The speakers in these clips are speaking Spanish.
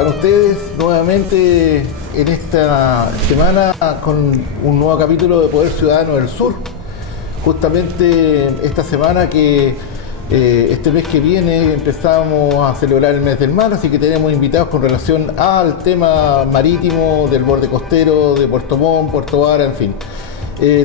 están ustedes? Nuevamente en esta semana con un nuevo capítulo de Poder Ciudadano del Sur. Justamente esta semana que este mes que viene empezamos a celebrar el mes del mar, así que tenemos invitados con relación al tema marítimo del borde costero de Puerto Montt, Puerto Vara, en fin.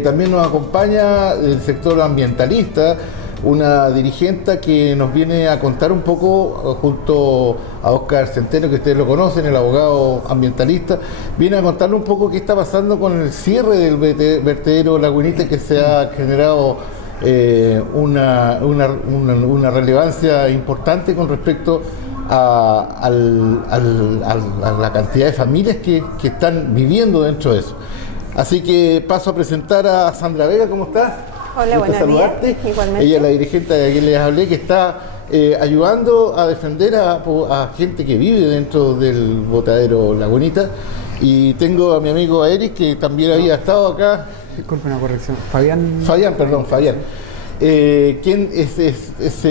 También nos acompaña el sector ambientalista, una dirigente que nos viene a contar un poco, junto a Óscar Centeno, que ustedes lo conocen, el abogado ambientalista, viene a contarle un poco qué está pasando con el cierre del vertedero Lagunita, que se ha generado una relevancia importante con respecto a la cantidad de familias que están viviendo dentro de eso. Así que paso a presentar a Sandra Vega. ¿Cómo estás? Hola, buenos días. Igualmente. Ella es la dirigente de quien les hablé, que está ayudando a defender a gente que vive dentro del botadero Lagunita. Y tengo a mi amigo Eric, que también había estado acá. Disculpe, una corrección. Fabián, quien es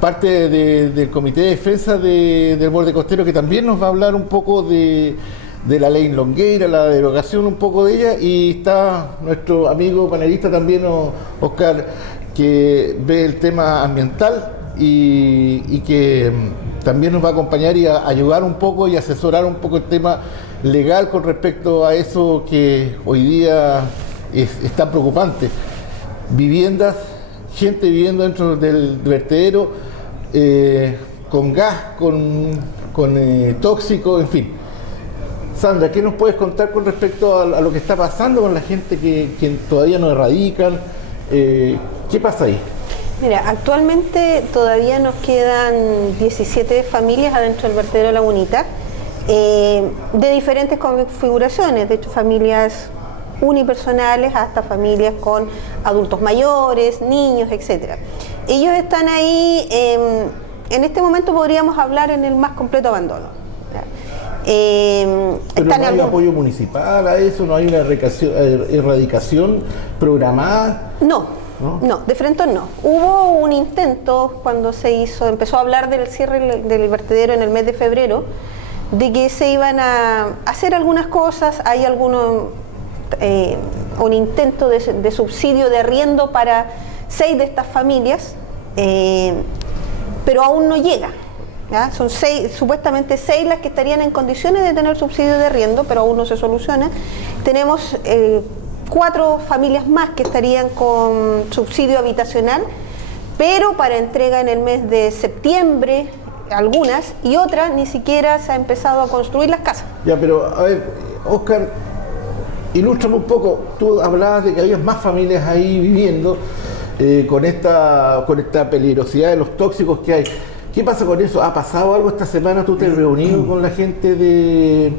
parte del Comité de Defensa del Borde Costero, que también nos va a hablar un poco de la ley Longueira, la derogación un poco de ella, y está nuestro amigo panelista también, Óscar, que ve el tema ambiental y que también nos va a acompañar y a ayudar un poco y asesorar un poco el tema legal con respecto a eso que hoy día es tan preocupante. Viviendas, gente viviendo dentro del vertedero, con gas, con tóxico, en fin. Sandra, ¿qué nos puedes contar con respecto a lo que está pasando con la gente que todavía no erradican? ¿Qué pasa ahí? Mira, actualmente todavía nos quedan 17 familias adentro del vertedero Lagunita, de diferentes configuraciones, de hecho familias unipersonales hasta familias con adultos mayores, niños, etc. Ellos están ahí, en este momento podríamos hablar en el más completo abandono. Pero no hay apoyo municipal a eso, no hay una erradicación programada. No, de frente no. Hubo un intento cuando empezó a hablar del cierre del vertedero en el mes de febrero, de que se iban a hacer algunas cosas. Hay un intento de subsidio de arriendo para 6 de estas familias, pero aún no llega. ¿Ya? Son supuestamente 6 las que estarían en condiciones de tener subsidio de arriendo, pero aún no se soluciona. Tenemos 4 familias más que estarían con subsidio habitacional, pero para entrega en el mes de septiembre, algunas, y otras ni siquiera se ha empezado a construir las casas. Ya, pero a ver, Óscar, ilústrame un poco. Tú hablabas de que había más familias ahí viviendo con esta peligrosidad de los tóxicos que hay. ¿Qué pasa con eso? ¿Ha pasado algo esta semana? ¿Tú te has reunido con la gente de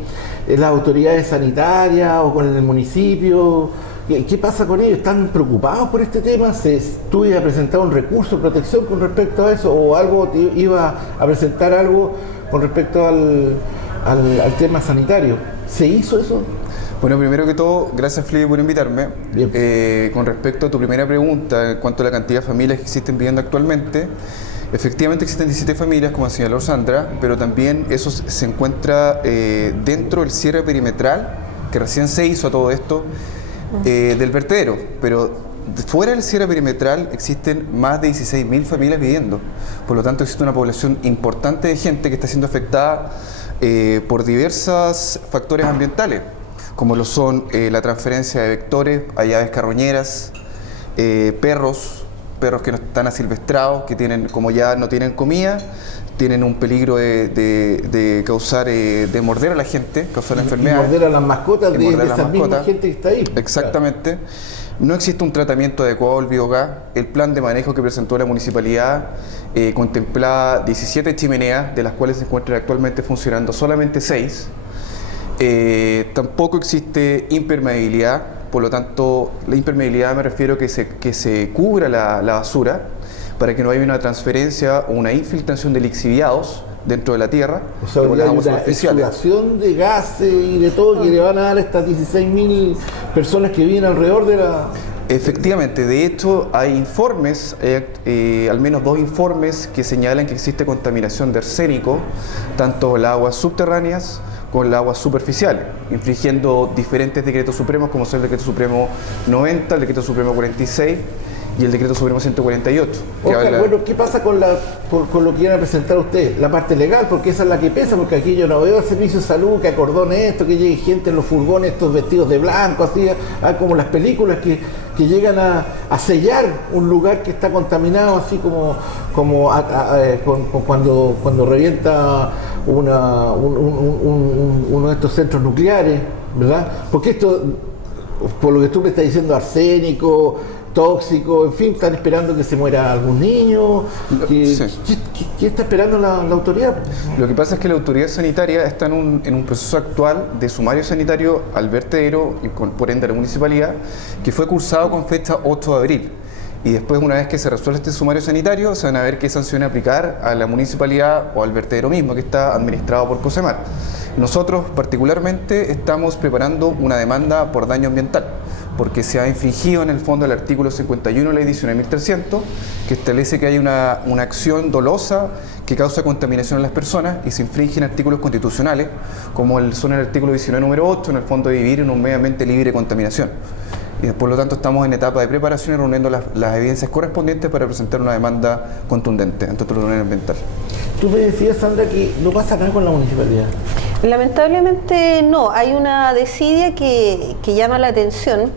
las autoridades sanitarias o con el municipio? ¿Qué pasa con ellos? ¿Están preocupados por este tema? ¿Tú ibas a presentar un recurso de protección con respecto a eso? ¿O algo te iba a presentar algo con respecto al tema sanitario? ¿Se hizo eso? Bueno, primero que todo, gracias Felipe por invitarme. Con respecto a tu primera pregunta, en cuanto a la cantidad de familias que existen viviendo actualmente, efectivamente existen 17 familias, como señaló Sandra, pero también eso se encuentra dentro del cierre perimetral, que recién se hizo a todo esto, del vertedero. Pero fuera del cierre perimetral existen más de 16.000 familias viviendo. Por lo tanto, existe una población importante de gente que está siendo afectada por diversos factores ambientales, como lo son la transferencia de vectores a aves carroñeras, perros que no están asilvestrados, que tienen, como ya no tienen comida, tienen un peligro de causar, de morder a la gente, causar enfermedades. Y morder a las mascotas de esa misma gente que está ahí. Exactamente. Claro. No existe un tratamiento adecuado del biogás. El plan de manejo que presentó la municipalidad contemplaba 17 chimeneas, de las cuales se encuentran actualmente funcionando solamente 6. Tampoco existe impermeabilidad. Por lo tanto, la impermeabilidad me refiero a que se cubra la basura para que no haya una transferencia o una infiltración de lixiviados dentro de la tierra. O sea, hay una exudación de gases y de todo que le van a dar a estas 16.000 personas que viven alrededor de Efectivamente, de hecho hay informes, al menos 2 informes que señalan que existe contaminación de arsénico, tanto en las aguas subterráneas como en las aguas superficiales, infringiendo diferentes decretos supremos como son el decreto supremo 90, el decreto supremo 46 y el decreto supremo 148. Oscar, bueno, ¿qué pasa con lo que iban a presentar ustedes? La parte legal, porque esa es la que pesa, porque aquí yo no veo el servicio de salud que acordone esto, que llegue gente en los furgones, estos vestidos de blanco, así, como las películas que llegan a sellar un lugar que está contaminado, así como cuando revienta uno de estos centros nucleares, ¿verdad? Porque esto, por lo que tú me estás diciendo, arsénico, tóxico, en fin, están esperando que se muera algún niño. Sí. ¿Qué está esperando la autoridad? Lo que pasa es que la autoridad sanitaria está en un proceso actual de sumario sanitario al vertedero y por ende a la municipalidad, que fue cursado con fecha 8 de abril. Y después, una vez que se resuelve este sumario sanitario, se van a ver qué sanciones aplicar a la municipalidad o al vertedero mismo, que está administrado por COSEMAR. Nosotros particularmente estamos preparando una demanda por daño ambiental, porque se ha infringido en el fondo el artículo 51 de la ley 19.300, que establece que hay una acción dolosa que causa contaminación a las personas y se infringen artículos constitucionales, como son el artículo 19 número 8, en el fondo de vivir en un medio ambiente libre de contaminación. Y por lo tanto estamos en etapa de preparación y reuniendo las evidencias correspondientes para presentar una demanda contundente ante el Tribunal Ambiental. Tú me decías, Sandra, que no pasa nada con la municipalidad. Lamentablemente no, hay una desidia que llama la atención.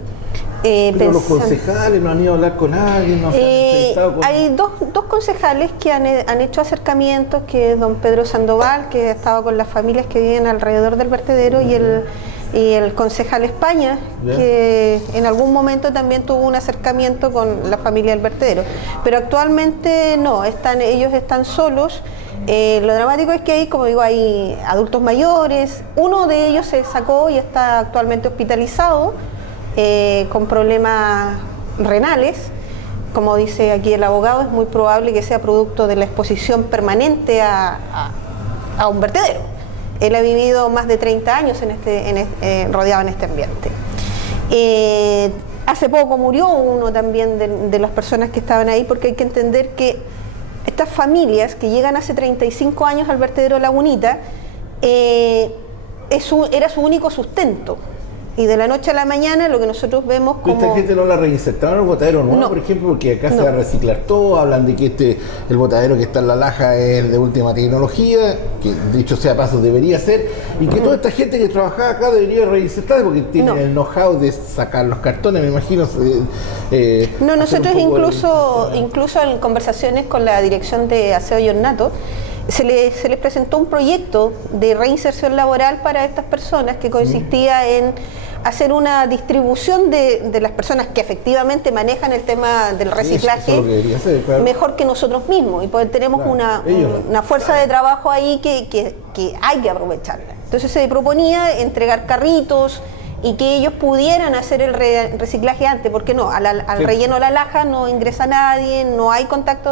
Pero los concejales no han ido a hablar con alguien, no se han entrevistado con... Hay dos concejales que han hecho acercamientos, que es don Pedro Sandoval, que ha estado con las familias que viven alrededor del vertedero, y el concejal España, que en algún momento también tuvo un acercamiento con la familia del vertedero. Pero actualmente no, ellos están solos. Lo dramático es que hay, como digo, hay adultos mayores. Uno de ellos se sacó y está actualmente hospitalizado con problemas renales. Como dice aquí el abogado, es muy probable que sea producto de la exposición permanente a un vertedero. Él ha vivido más de 30 años rodeado en este ambiente. Hace poco murió uno también de las personas que estaban ahí, porque hay que entender que estas familias que llegan hace 35 años al vertedero Lagunita, era su único sustento. Y de la noche a la mañana lo que nosotros vemos como... ¿Esta gente no la reinsertaron el botadero nuevo, por ejemplo? Porque acá se va a reciclar todo, hablan de que el botadero que está en La Laja es de última tecnología, que dicho sea paso debería ser, y que toda esta gente que trabajaba acá debería reinsertarse porque tienen el know-how de sacar los cartones, me imagino. Nosotros incluso en conversaciones con la Dirección de Aseo y Ornato, se les presentó un proyecto de reinserción laboral para estas personas que consistía en hacer una distribución de las personas que efectivamente manejan el tema del reciclaje, eso debería ser, claro, mejor que nosotros mismos, y pues tenemos una fuerza de trabajo ahí que hay que aprovecharla. Entonces se proponía entregar carritos y que ellos pudieran hacer el reciclaje antes, porque no, al relleno de La Laja no ingresa nadie, no hay contacto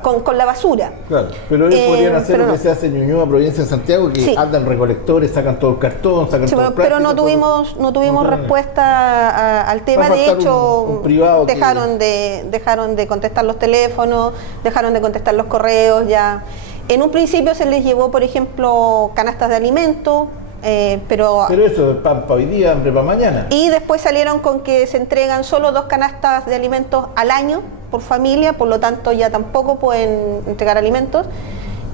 con la basura. Claro, pero ellos podrían hacer lo que se hace en Ñuñoa, provincia de Santiago, que andan recolectores, sacan todo el cartón, sacan todo el plástico. Pero no tuvimos respuesta al tema. De hecho, dejaron de contestar los teléfonos, dejaron de contestar los correos. Ya en un principio se les llevó, por ejemplo, canastas de alimentos. Pero eso es pan para hoy día, hambre para mañana. Y después salieron con que se entregan solo 2 canastas de alimentos al año por familia, por lo tanto ya tampoco pueden entregar alimentos.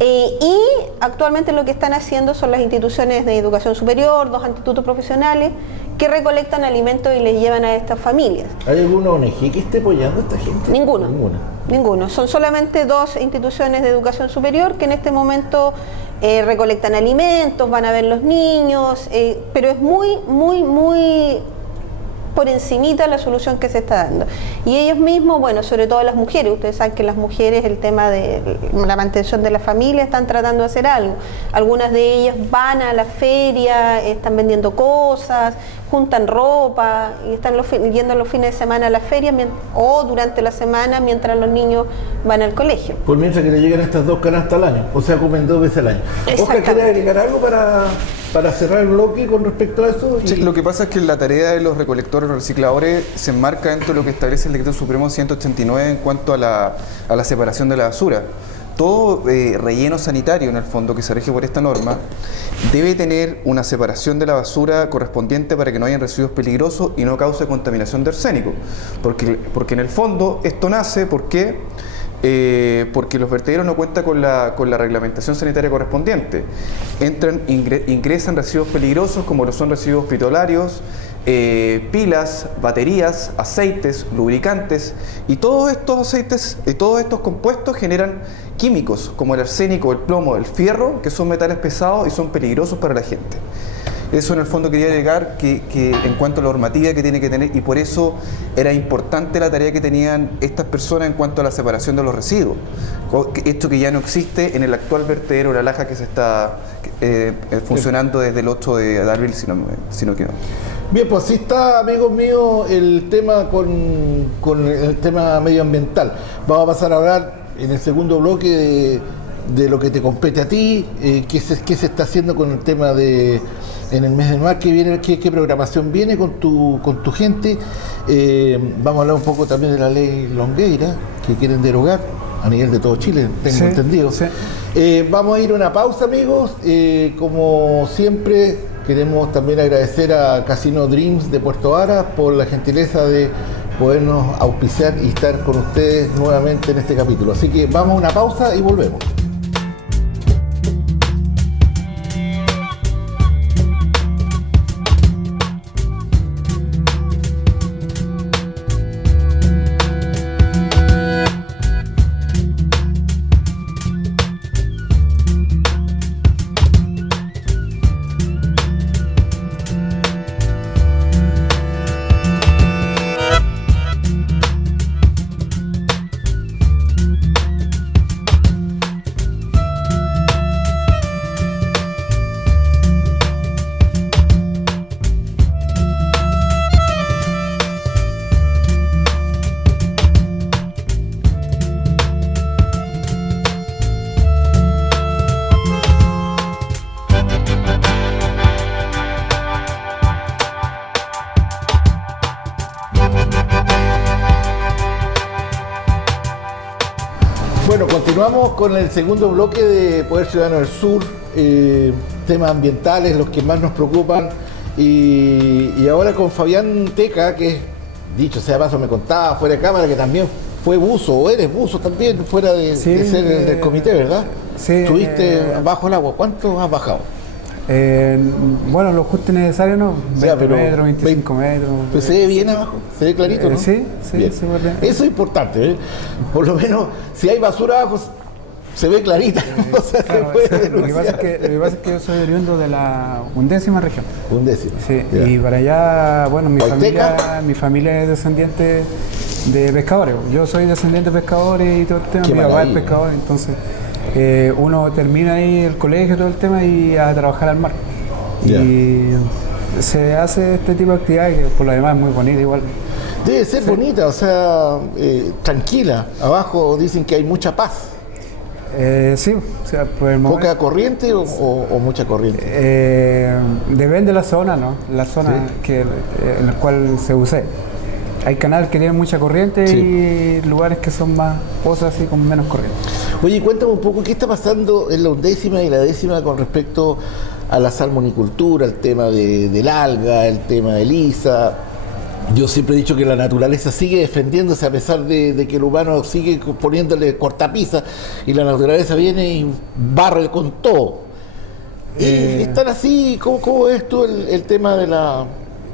Y actualmente lo que están haciendo son las instituciones de educación superior, 2 institutos profesionales que recolectan alimentos y les llevan a estas familias. ¿Hay alguna ONG que esté apoyando a esta gente? Ninguno. Son solamente 2 instituciones de educación superior que en este momento recolectan alimentos, van a ver los niños, pero es muy por encimita la solución que se está dando. Y ellos mismos, bueno, sobre todo las mujeres, ustedes saben que las mujeres, el tema de la mantención de la familia, están tratando de hacer algo. Algunas de ellas van a la feria, están vendiendo cosas, juntan ropa y están yendo los fines de semana a la feria o durante la semana mientras los niños van al colegio. Por mientras que le llegan estas 2 canastas al año, o sea, comen 2 veces al año. Oscar, ¿quiere agregar algo para cerrar el bloque con respecto a eso? Sí, lo que pasa es que la tarea de los recolectores, los recicladores, se enmarca dentro de lo que establece el Decreto Supremo 189 en cuanto a la separación de la basura. Todo relleno sanitario, en el fondo, que se rige por esta norma, debe tener una separación de la basura correspondiente para que no hayan residuos peligrosos y no cause contaminación de arsénico. Porque en el fondo esto nace porque los vertederos no cuentan con la reglamentación sanitaria correspondiente. Ingresan residuos peligrosos como lo son residuos hospitalarios, pilas, baterías, aceites, lubricantes, y todos estos aceites y todos estos compuestos generan químicos como el arsénico, el plomo, el fierro, que son metales pesados y son peligrosos para la gente. Eso en el fondo quería agregar que en cuanto a la normativa que tiene que tener, y por eso era importante la tarea que tenían estas personas en cuanto a la separación de los residuos. Esto que ya no existe en el actual vertedero La Laja, que se está funcionando desde el 8 de abril, si no equivoco. Bien, pues así está, amigos míos, el tema con el tema medioambiental. Vamos a pasar a hablar en el segundo bloque de lo que te compete a ti, qué se está haciendo con el tema en el mes de marzo que viene, qué programación viene con tu gente. Vamos a hablar un poco también de la ley Longueira, que quieren derogar a nivel de todo Chile, tengo entendido. Sí. Vamos a ir a una pausa, amigos. Como siempre, queremos también agradecer a Casino Dreams de Puerto Varas por la gentileza de podernos auspiciar y estar con ustedes nuevamente en este capítulo. Así que vamos a una pausa y volvemos. Bueno, continuamos con el segundo bloque de Poder Ciudadano del Sur, temas ambientales, los que más nos preocupan, y ahora con Fabián Teca, que dicho sea paso me contaba fuera de cámara que también fue buzo, o eres buzo también, fuera de ser del comité, ¿verdad? Sí. Estuviste bajo el agua, ¿cuánto has bajado? Bueno, lo justo y necesario, ¿no? 20 metros, 25 metros. Pues se ve bien abajo, se ve clarito, ¿no? Sí, bien. Eso es importante, ¿eh? Por lo menos, si hay basura abajo, se ve clarita. O sea, claro, lo que pasa es que yo soy oriundo de la 11ª región. 11ª. Sí, yeah. Y para allá, bueno, mi familia es descendiente de pescadores. Yo soy descendiente de pescadores y todo el tema. Mi papá es pescador, entonces uno termina ahí el colegio, todo el tema, y a trabajar al mar. Yeah. Y se hace este tipo de actividades que por lo demás es muy bonita igual. Debe ser bonita, o sea, tranquila. Abajo dicen que hay mucha paz. Sí, o sea, por el momento, ¿poca corriente o mucha corriente? Depende de la zona, ¿no? La zona en la cual se use. Hay canales que tienen mucha corriente y lugares que son más pozas y con menos corriente. Oye, cuéntame un poco, ¿qué está pasando en la 11ª y la 10ª con respecto a la salmonicultura, el tema del alga, el tema del ISA? Yo siempre he dicho que la naturaleza sigue defendiéndose a pesar de que el humano sigue poniéndole cortapisa y la naturaleza viene y barre con todo. ¿Están así? ¿Cómo ves tú el tema de la...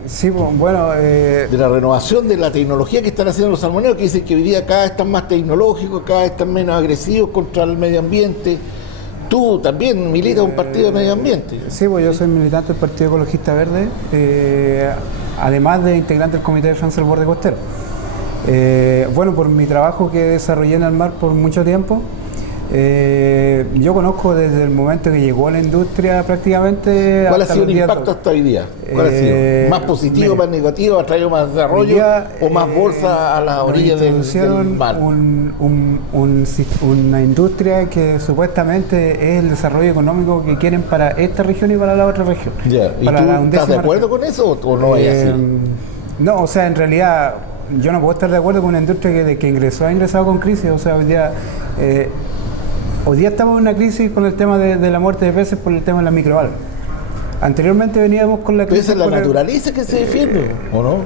Sí, bueno, de la renovación de la tecnología que están haciendo los salmoneros, que dicen que hoy día cada vez están más tecnológicos, cada vez están menos agresivos contra el medio ambiente? Tú también militas un partido de medio ambiente. Sí, pues yo soy militante del Partido Ecologista Verde, además de integrante del Comité de Defensa del Borde Costero. Bueno, por mi trabajo que desarrollé en el mar por mucho tiempo, Yo conozco desde el momento que llegó a la industria prácticamente. ¿Cuál ha sido el impacto hasta hoy día? ¿Cuál ha sido? ¿Más positivo, más negativo? ¿Ha traído más desarrollo o más bolsa a las orillas del mar? Una industria que supuestamente es el desarrollo económico que quieren para esta región y para la otra región. Yeah. ¿Y tú estás de acuerdo con eso o no es así? No, o sea, en realidad yo no puedo estar de acuerdo con una industria que ha ingresado con crisis. O sea, hoy día estamos en una crisis con el tema de la muerte de peces por el tema de la microalgas. Anteriormente veníamos con la crisis... ¿Pero esa es la naturaleza que se defiende, o no?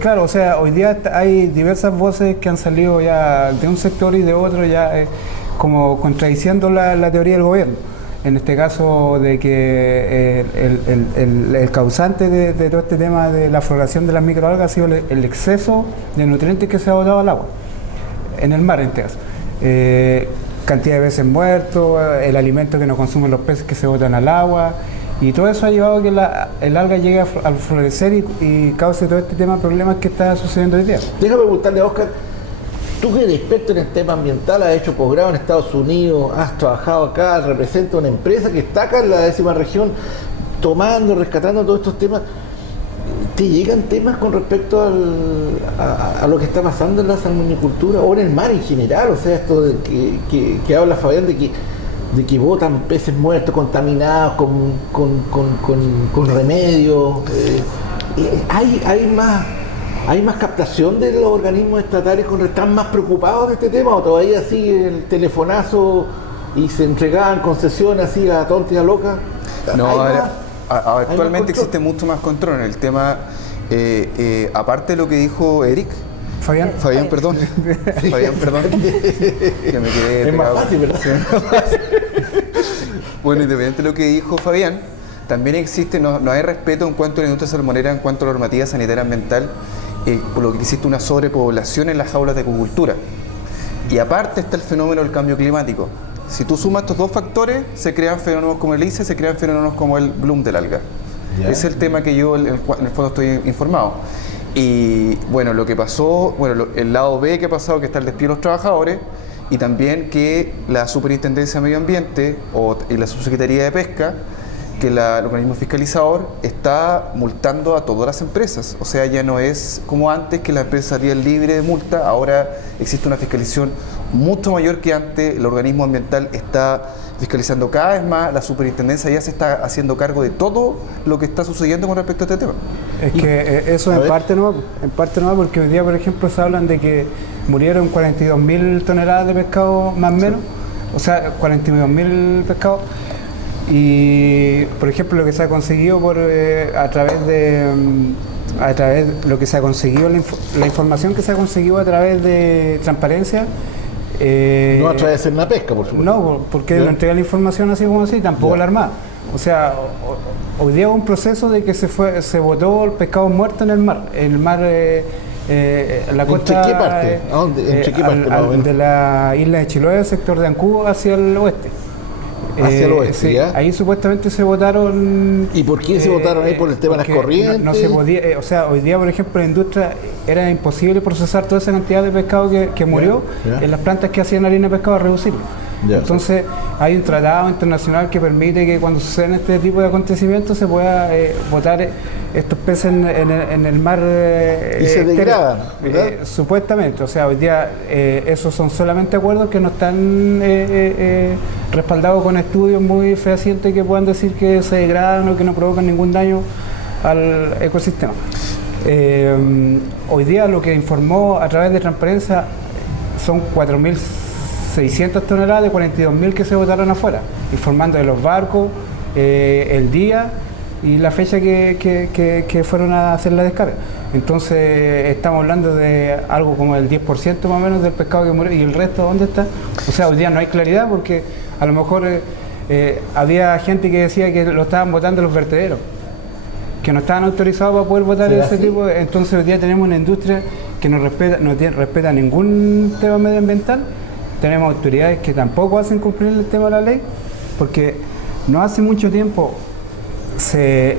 Claro, o sea, hoy día hay diversas voces que han salido ya de un sector y de otro, ya como contradiciendo la teoría del gobierno. En este caso de que el causante de todo este tema de la floración de las microalgas ha sido el exceso de nutrientes que se ha botado al agua, en el mar en este caso. Cantidad de peces muertos, el alimento que no consumen los peces que se botan al agua, y todo eso ha llevado a que el alga llegue al florecer y cause todo este tema de problemas que está sucediendo hoy día. Déjame preguntarle a Oscar, tú que eres experto en el tema ambiental, has hecho posgrado en Estados Unidos, has trabajado acá, representa una empresa que está acá en la 10ª región, rescatando todos estos temas. ¿Te llegan temas con respecto a lo que está pasando en la salmonicultura o en el mar en general? O sea, esto de que habla Fabián de que botan peces muertos, contaminados, con remedios. ¿Hay más captación de los organismos estatales? ¿Están más preocupados de este tema o todavía sigue el telefonazo y se entregaban concesiones así a tonta y a loca? No, actualmente existe mucho más control en el tema, aparte de lo que dijo Eric. Fabián, perdón. Fabián, perdón. Que me quedé es más fácil, ¿verdad? Bueno, independientemente de lo que dijo Fabián, también existe, no hay respeto en cuanto a la industria salmonera, en cuanto a la normativa sanitaria ambiental, por lo que existe una sobrepoblación en las jaulas de acuicultura. Y aparte está el fenómeno del cambio climático. Si tú sumas estos dos factores, se crean fenómenos como el ICE, se crean fenómenos como el bloom del alga. Ese es el tema que yo en el fondo estoy informado. Y bueno, lo que pasó, el lado B que ha pasado, que está el despido de los trabajadores, y también que la Superintendencia de Medio Ambiente y la Subsecretaría de Pesca, que el organismo fiscalizador, está multando a todas las empresas. O sea, ya no es como antes, que las empresas salían libres de multa. Ahora existe una fiscalización mucho mayor que antes. El organismo ambiental está fiscalizando cada vez más. La superintendencia ya se está haciendo cargo de todo lo que está sucediendo con respecto a este tema. Es que eso en parte no, porque hoy día, por ejemplo, se hablan de que murieron 42.000 toneladas de pescado más o menos, o sea, 42.000 pescados. Y por ejemplo lo que se ha conseguido a través de lo que se ha conseguido, la información que se ha conseguido a través de transparencia, no a través de la pesca, por supuesto. No, porque no entrega la información así como así, tampoco la Armada. O sea, hoy día hubo un proceso de que se botó el pescado muerto en el mar, en la costa. ¿Entre qué parte? ¿A dónde? ¿Entre qué parte? De la isla de Chiloé, sector de Ancú, hacia el oeste. Hacia el oeste, sí, ¿ya? Ahí supuestamente se votaron. ¿Y por qué se votaron ahí? ¿Por el tema de las corrientes? No se podía, o sea, hoy día, por ejemplo, en la industria era imposible procesar toda esa cantidad de pescado que murió en las plantas que hacían harina de pescado, reducirlo. Entonces, hay un tratado internacional que permite que cuando suceden este tipo de acontecimientos se pueda botar estos peces en el mar. Y se degradan, ¿verdad? Supuestamente, o sea, hoy día esos son solamente acuerdos que no están respaldados con estudios muy fehacientes que puedan decir que se degradan o que no provocan ningún daño al ecosistema. Hoy día lo que informó a través de transparencia son 4.600 toneladas de 42.000 que se botaron afuera, informando de los barcos, el día y la fecha que fueron a hacer la descarga. Entonces estamos hablando de algo como el 10% más o menos del pescado que murió, y el resto ¿dónde está? O sea, hoy día no hay claridad porque a lo mejor había gente que decía que lo estaban botando los vertederos, que no estaban autorizados para poder botar ese tipo. Entonces hoy día tenemos una industria que no respeta ningún tema medioambiental. Tenemos autoridades que tampoco hacen cumplir el tema de la ley, porque no hace mucho tiempo se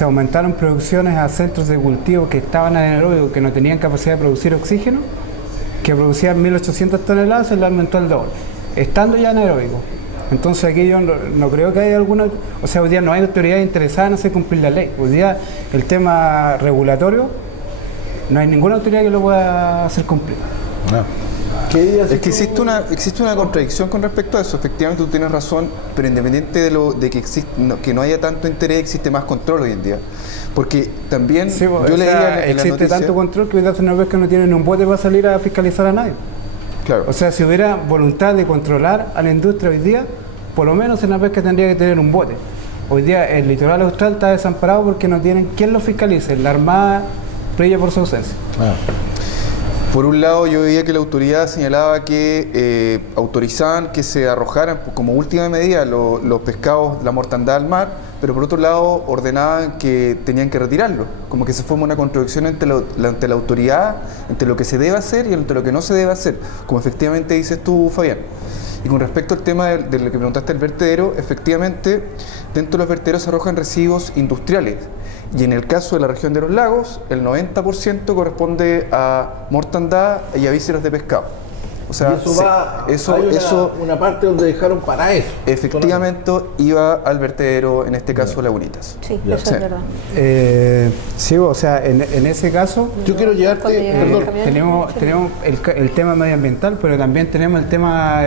aumentaron producciones a centros de cultivo que estaban anaeróbicos, que no tenían capacidad de producir oxígeno, que producían 1.800 toneladas, se le aumentó el doble. estando ya anaeróbico. Entonces aquí yo no creo que haya alguna, o sea, hoy día no hay autoridad interesada en hacer cumplir la ley. Hoy día el tema regulatorio, no hay ninguna autoridad que lo pueda hacer cumplir. Es que existe una contradicción con respecto a eso. Efectivamente tú tienes razón, pero independiente de que no haya tanto interés, existe más control hoy en día. Porque también sí, yo leía en existe tanto control que hoy hace una vez que no tienen un bote para salir a fiscalizar a nadie. Claro. O sea, si hubiera voluntad de controlar a la industria hoy día, por lo menos en la pesca tendría que tener un bote. Hoy día el litoral austral está desamparado porque no tienen quien lo fiscalice. La Armada brilla por su ausencia. Por un lado, yo veía que la autoridad señalaba que autorizaban que se arrojaran como última medida los pescados, la mortandad al mar, pero por otro lado ordenaban que tenían que retirarlo. Como que se forma una contradicción entre la autoridad, entre lo que se debe hacer y entre lo que no se debe hacer, como efectivamente dices tú, Fabián. Y con respecto al tema de lo que preguntaste del vertedero, efectivamente, dentro de los vertederos se arrojan residuos industriales. Y en el caso de la región de los lagos, el 90% corresponde a mortandad y a vísceras de pescado. O sea, una parte donde dejaron para eso. Efectivamente iba al vertedero, en este caso Lagunitas. Sí, eso es verdad. Sí, o sea, en ese caso... Yo quiero llevarte... tenemos el tema medioambiental, pero también tenemos el tema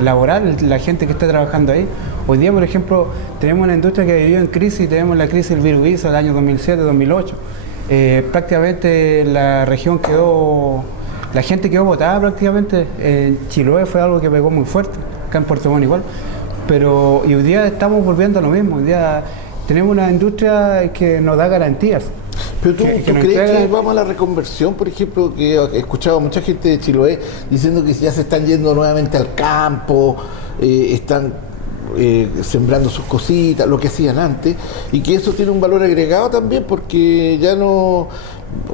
laboral, la gente que está trabajando ahí. Hoy día, por ejemplo, tenemos una industria que vivió en crisis, tenemos la crisis del virus Visa del año 2007-2008. Prácticamente la región quedó... La gente quedó botada prácticamente. En Chiloé fue algo que pegó muy fuerte, acá en Puerto Montt igual. Pero y hoy día estamos volviendo a lo mismo. Hoy día tenemos una industria que nos da garantías. Pero tú crees que vamos a la reconversión, por ejemplo, que he escuchado a mucha gente de Chiloé diciendo que ya se están yendo nuevamente al campo, están sembrando sus cositas, lo que hacían antes, y que eso tiene un valor agregado también porque ya no...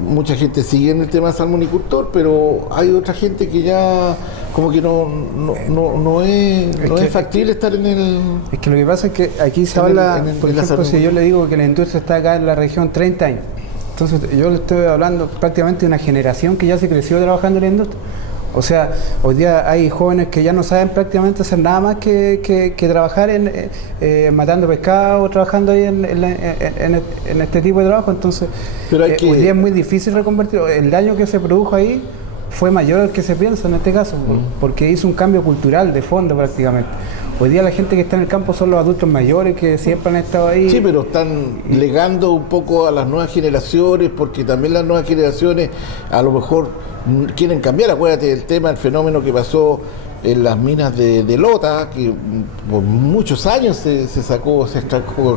Mucha gente sigue en el tema de salmonicultor, pero hay otra gente que ya como que no es factible estar en el... Es que lo que pasa es que aquí se habla, por ejemplo, si yo le digo que la industria está acá en la región 30 años, entonces yo le estoy hablando prácticamente de una generación que ya se creció trabajando en la industria. O sea, hoy día hay jóvenes que ya no saben prácticamente hacer nada más que trabajar matando pescado, trabajando ahí en este tipo de trabajo. Entonces, hoy día es muy difícil reconvertir. El daño que se produjo ahí fue mayor al que se piensa en este caso, porque hizo un cambio cultural de fondo prácticamente. Hoy día la gente que está en el campo son los adultos mayores que siempre han estado ahí. Sí, pero están legando un poco a las nuevas generaciones, porque también las nuevas generaciones a lo mejor quieren cambiar. Acuérdate del tema, el fenómeno que pasó en las minas de Lota, que por muchos años se extracó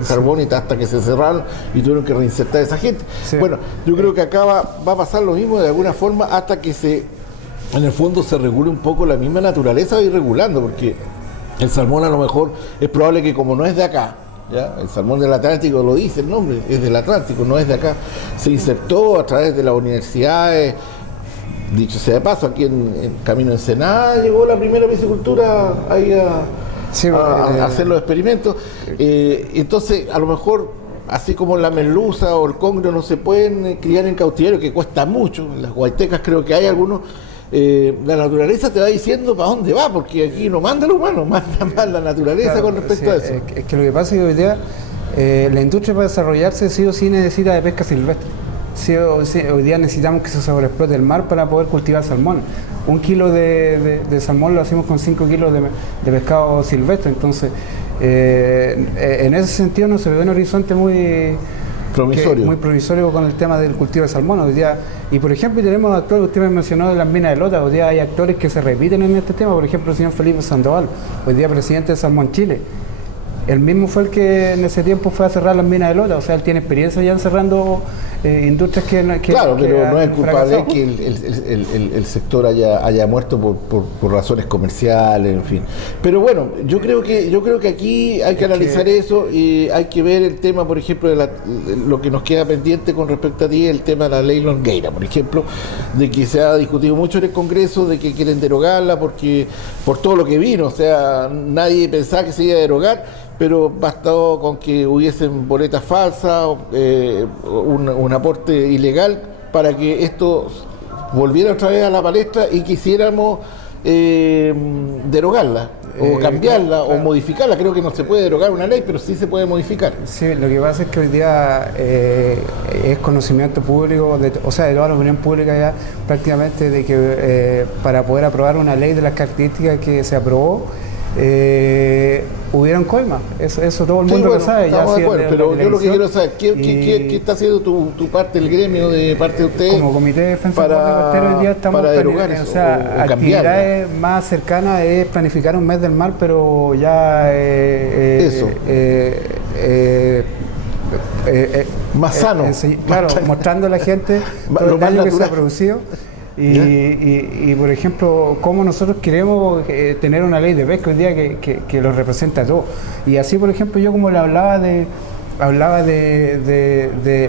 carbón hasta que se cerraron y tuvieron que reinsertar a esa gente. Sí. Bueno, yo creo que acá va a pasar lo mismo de alguna forma hasta que en el fondo se regule un poco la misma naturaleza, va a ir regulando, porque el salmón a lo mejor es probable que como no es de acá, ¿ya? El salmón del Atlántico lo dice el nombre, es del Atlántico, no es de acá, se insertó a través de las universidades. Dicho sea de paso, aquí en Camino Ensenada llegó la primera piscicultura ahí a hacer los experimentos. Entonces, a lo mejor, así como la merluza o el congrio no se pueden criar en cautiverio, que cuesta mucho, en las guaitecas creo que hay algunos, la naturaleza te va diciendo para dónde va, porque aquí no manda el humano, manda más la naturaleza con respecto a eso. Es que lo que pasa es que hoy día la industria para desarrollarse sí o sí necesita de pesca silvestre. Sí, hoy día necesitamos que se sobreexplote el mar para poder cultivar salmón. 1 kilo de salmón lo hacemos con 5 kilos de pescado silvestre. Entonces, en ese sentido no se ve un horizonte muy promisorio con el tema del cultivo de salmón hoy día. Y por ejemplo, tenemos actores, usted me mencionó de las minas de Lota, hoy día hay actores que se repiten en este tema. Por ejemplo, el señor Felipe Sandoval, hoy día presidente de Salmón Chile. Él mismo fue el que en ese tiempo fue a cerrar las minas de Lota, o sea, él tiene experiencia ya encerrando industrias que claro, pero no es culpa de que el sector haya muerto por razones comerciales, en fin. Pero bueno, yo creo que aquí hay que analizar eso y hay que ver el tema, por ejemplo, de lo que nos queda pendiente con respecto a ti, el tema de la ley Longueira, por ejemplo, de que se ha discutido mucho en el Congreso, de que quieren derogarla porque por todo lo que vino, o sea, nadie pensaba que se iba a derogar, pero bastó con que hubiesen boletas falsas, un aporte ilegal para que esto volviera otra vez a la palestra y quisiéramos derogarla, o cambiarla, o modificarla. Creo que no se puede derogar una ley, pero sí se puede modificar. Sí, lo que pasa es que hoy día es conocimiento público, de toda la opinión pública ya prácticamente, de que para poder aprobar una ley de las características que se aprobó, hubieron coimas. Eso todo el mundo lo sabe. Estamos ya de acuerdo, pero yo lo que quiero saber, ¿qué está haciendo tu parte, el gremio, de parte de ustedes? Como Comité de Defensa del Bosque Costero, hoy día estamos para derogar eso, o actividades más cercanas es planificar un mes del mar, pero ya más sano. Claro, mostrando a la gente todo el daño que se ha producido. Y por ejemplo, cómo nosotros queremos tener una ley de pesca hoy día que los represente a todos. Y así, por ejemplo, yo como le hablaba de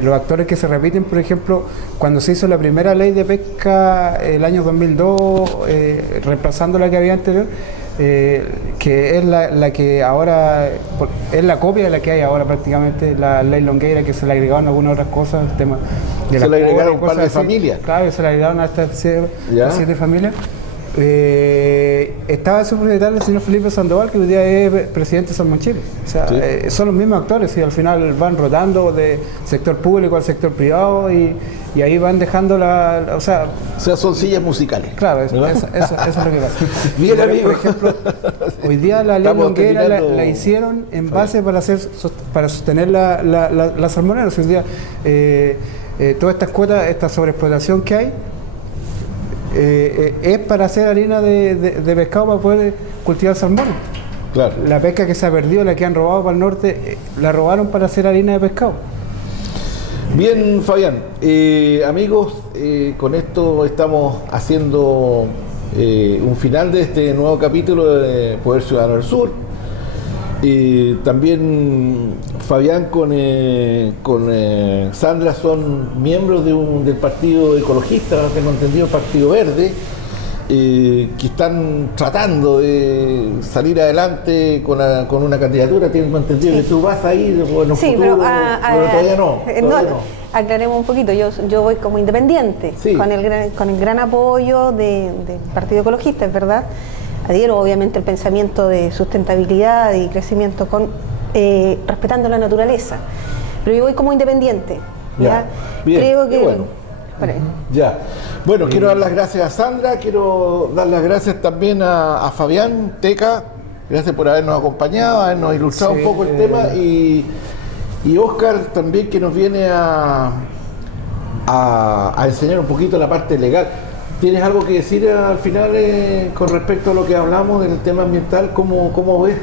los actores que se repiten, por ejemplo, cuando se hizo la primera ley de pesca el año 2002, reemplazando la que había anterior, que es la que ahora es la copia de la que hay ahora prácticamente, la ley Longueira, que se le agregaron algunas otras cosas, el tema de se le agregaron un par de familias. Claro, se le agregaron a estas 7 familias. Estaba su propietario, el señor Felipe Sandoval, que hoy día es presidente de Salmón Chile. O sea, son los mismos actores y al final van rotando de sector público al sector privado y ahí van dejando o sea, son sillas musicales. Claro, eso es lo que pasa. Bien, amigo. Por ejemplo, hoy día la ley Longueira la hicieron en base para sostener la salmonera. Hoy día todas estas cuotas, esta sobreexplotación que hay, es para hacer harina de pescado para poder cultivar salmón. Claro. La pesca que se ha perdido, la que han robado para el norte, la robaron para hacer harina de pescado. Bien, Fabián. Amigos, con esto estamos haciendo un final de este nuevo capítulo de Poder Ciudadano del Sur. También Fabián con Sandra son miembros del partido ecologista, tengo entendido, Partido Verde, que están tratando de salir adelante con una candidatura. Tengo entendido que tú vas a ir en los futuros, pero todavía no. Aclaremos un poquito, yo voy como independiente, con el gran apoyo del Partido Ecologista, es verdad. Adhiero obviamente el pensamiento de sustentabilidad y crecimiento respetando la naturaleza, pero yo voy como independiente. ¿Ya? Bien, creo que bueno. Bueno, quiero dar las gracias a Sandra, quiero dar las gracias también a Fabián Teca, gracias por habernos acompañado, habernos ilustrado un poco el tema, y Óscar también, que nos viene a enseñar un poquito la parte legal. ¿Tienes algo que decir al final con respecto a lo que hablamos del tema ambiental? ¿Cómo ves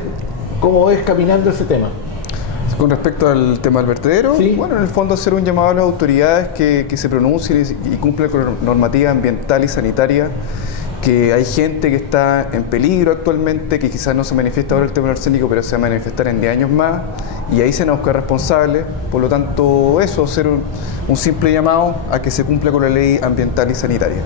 caminando ese tema? Con respecto al tema del vertedero, bueno, en el fondo hacer un llamado a las autoridades que se pronuncien y cumplan con la normativa ambiental y sanitaria, que hay gente que está en peligro actualmente, que quizás no se manifiesta ahora el tema del arsénico, pero se va a manifestar en 10 años más, y ahí se van a buscar responsables. Por lo tanto, eso, hacer un simple llamado a que se cumpla con la ley ambiental y sanitaria.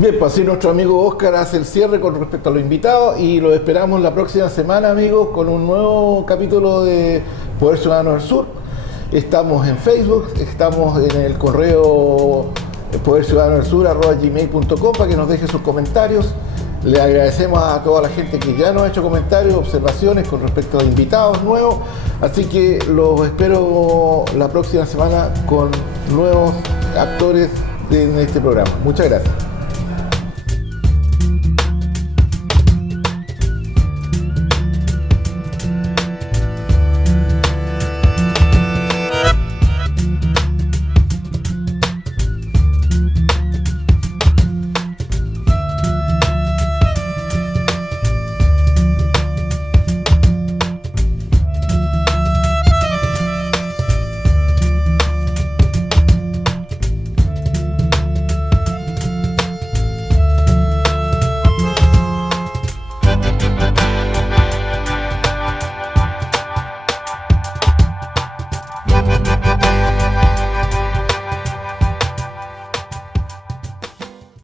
Bien, pues así nuestro amigo Óscar hace el cierre con respecto a los invitados, y los esperamos la próxima semana, amigos, con un nuevo capítulo de Poder Ciudadano del Sur. Estamos en Facebook, estamos en el correo poderciudadanoDelSur@gmail.com para que nos deje sus comentarios. Le agradecemos a toda la gente que ya nos ha hecho comentarios, observaciones con respecto a invitados nuevos, así que los espero la próxima semana con nuevos actores en este programa. Muchas gracias.